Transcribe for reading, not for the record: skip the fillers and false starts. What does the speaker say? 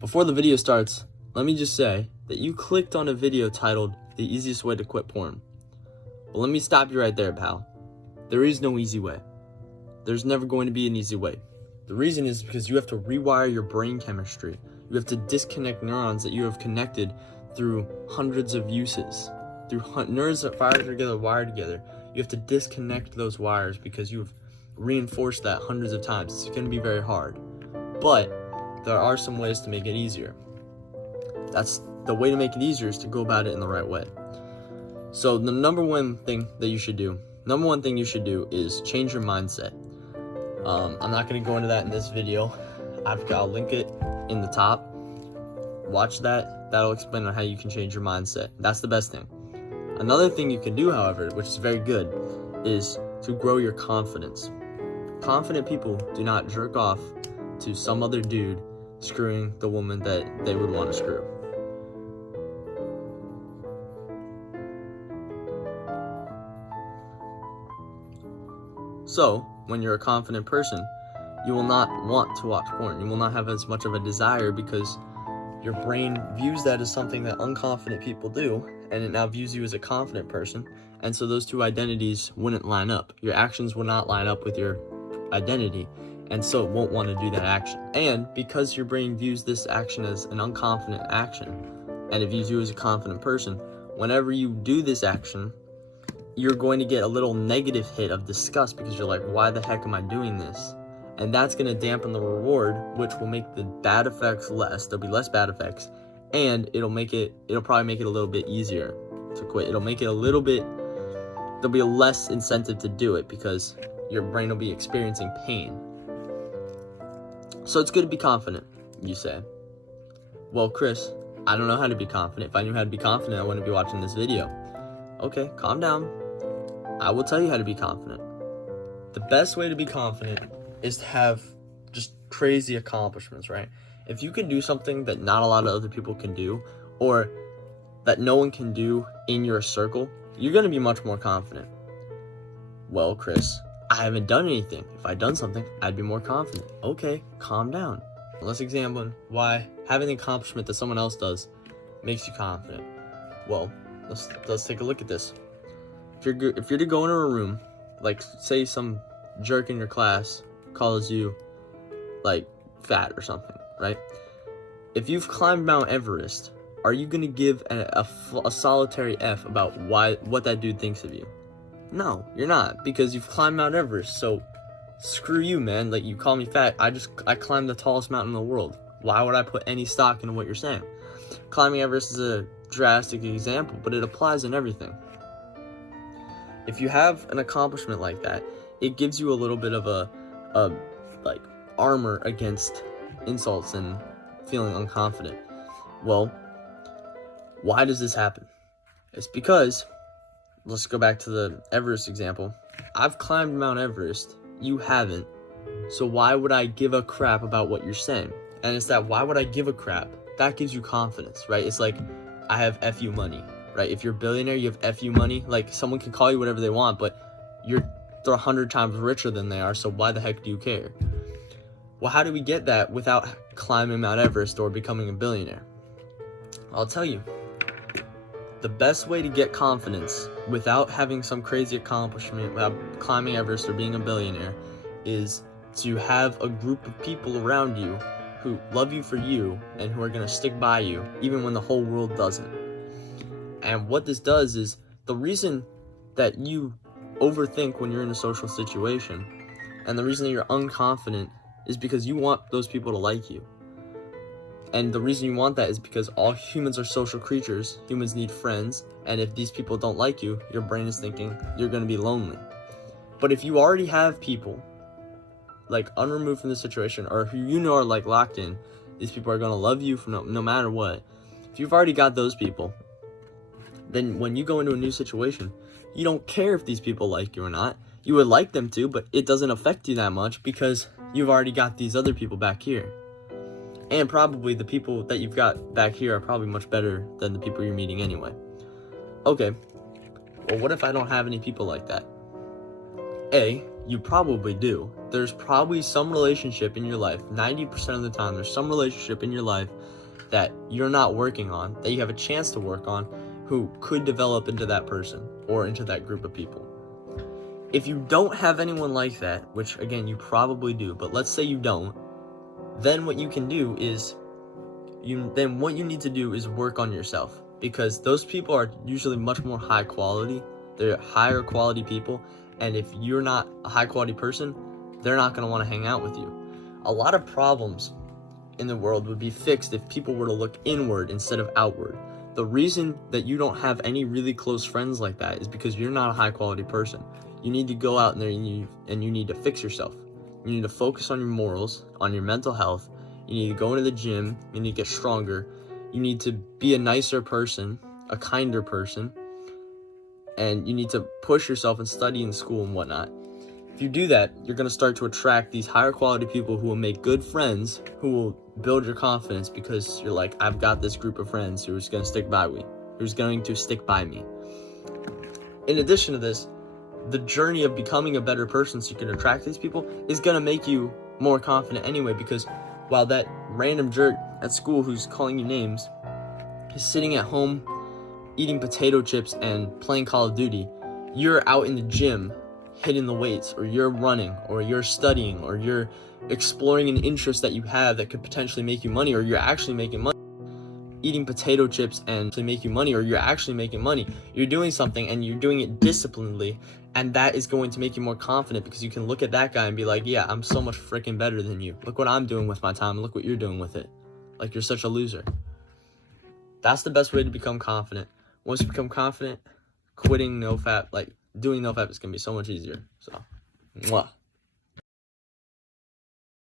Before the video starts, let me just say that you clicked on a video titled "The Easiest Way to Quit Porn." Well, let me stop you right there, pal. There is no easy way. There's never going to be an easy way. The reason is because you have to rewire your brain chemistry. You have to disconnect neurons that you have connected through hundreds of uses. Through neurons that fire together, wire together. You have to disconnect those wires because you've reinforced that hundreds of times. It's going to be very hard. But there are some ways to make it easier. That's the way to make it easier, is to go about it in the right way. So the number one thing you should do is change your mindset. I'm not going to go into that in this video. I'll link it in the top. Watch that. That'll explain on how you can change your mindset. That's the best thing. Another thing you can do, however, which is very good, is to grow your confidence. Confident people do not jerk off to some other dude screwing the woman that they would want to screw. So, when you're a confident person, you will not want to watch porn. You will not have as much of a desire because your brain views that as something that unconfident people do, and it now views you as a confident person, and so those two identities wouldn't line up. Your actions will not line up with your identity, and so it won't want to do that action. And because your brain views this action as an unconfident action, and it views you as a confident person, whenever you do this action, you're going to get a little negative hit of disgust because you're like, why the heck am I doing this? And that's going to dampen the reward, which will make the bad effects less. There'll be less bad effects, and it'll probably make it a little bit easier to quit. It'll make it there'll be a less incentive to do it because your brain will be experiencing pain. So it's good to be confident, you say. Well, Chris, I don't know how to be confident. If I knew how to be confident, I wouldn't be watching this video. Okay, calm down. I will tell you how to be confident. The best way to be confident is to have just crazy accomplishments, right? If you can do something that not a lot of other people can do, or that no one can do in your circle, you're going to be much more confident. Well, Chris, I haven't done anything. If I'd done something, I'd be more confident. Okay, calm down. Let's examine why having the accomplishment that someone else does makes you confident. Well, let's take a look at this. If you're to go into a room, like say some jerk in your class calls you like fat or something, right? If you've climbed Mount Everest, are you gonna give a solitary F about what that dude thinks of you? No, you're not, because you've climbed Mount Everest. So screw you, man. Like, you call me fat, I climbed the tallest mountain in the world. Why would I put any stock into what you're saying? Climbing Everest is a drastic example, but it applies in everything. If you have an accomplishment like that, it gives you a little bit of a armor against insults and feeling unconfident. Well, why does this happen? It's because, let's go back to the Everest example. I've climbed Mount Everest, you haven't, so why would I give a crap about what you're saying? And it's that, why would I give a crap? That gives you confidence, right? It's like, I have FU money, right? If you're a billionaire, you have FU money. Like, someone can call you whatever they want, but they're 100 times richer than they are, so why the heck do you care? Well, how do we get that without climbing Mount Everest or becoming a billionaire? I'll tell you. The best way to get confidence without having some crazy accomplishment, without climbing Everest or being a billionaire, is to have a group of people around you who love you for you and who are going to stick by you even when the whole world doesn't. And what this does is, the reason that you overthink when you're in a social situation and the reason that you're unconfident is because you want those people to like you. And the reason you want that is because all humans are social creatures. Humans need friends, and if these people don't like you, your brain is thinking you're going to be lonely. But if you already have people like unremoved from the situation, or who you know are like locked in, these people are going to love you for no matter what. If you've already got those people, then when you go into a new situation, you don't care if these people like you or not. You would like them to, but it doesn't affect you that much because you've already got these other people back here. And probably the people that you've got back here are probably much better than the people you're meeting anyway. Okay, well, what if I don't have any people like that? A, You probably do. There's probably some relationship in your life, 90% of the time, there's some relationship in your life that you're not working on, that you have a chance to work on, who could develop into that person or into that group of people. If you don't have anyone like that, which again, you probably do, but let's say you don't, then what you can do is, what you need to do is work on yourself, because those people are usually much more high quality. They're higher quality people, and if you're not a high quality person, they're not going to want to hang out with you. A lot of problems in the world would be fixed if people were to look inward instead of outward. The reason that you don't have any really close friends like that is because you're not a high quality person. You need to go out there and you need to fix yourself. You need to focus on your morals, on your mental health. You need to go into the gym. You need to get stronger. You need to be a nicer person, a kinder person, and you need to push yourself and study in school and whatnot. If you do that, you're going to start to attract these higher quality people who will make good friends, who will build your confidence, because you're like, I've got this group of friends who's going to stick by me. In addition to this, the journey of becoming a better person so you can attract these people is going to make you more confident anyway, because while that random jerk at school who's calling you names is sitting at home eating potato chips and playing Call of Duty, you're out in the gym hitting the weights, or you're running, or you're studying, or you're exploring an interest that you have that could potentially make you money, or you're actually making money. Eating potato chips and to make you money, or you're actually making money. You're doing something and you're doing it disciplinedly, and that is going to make you more confident, because you can look at that guy and be like, yeah, I'm so much freaking better than you. Look what I'm doing with my time. Look what you're doing with it. Like, you're such a loser. That's the best way to become confident. Once you become confident, doing no fap is going to be so much easier. So, mwah.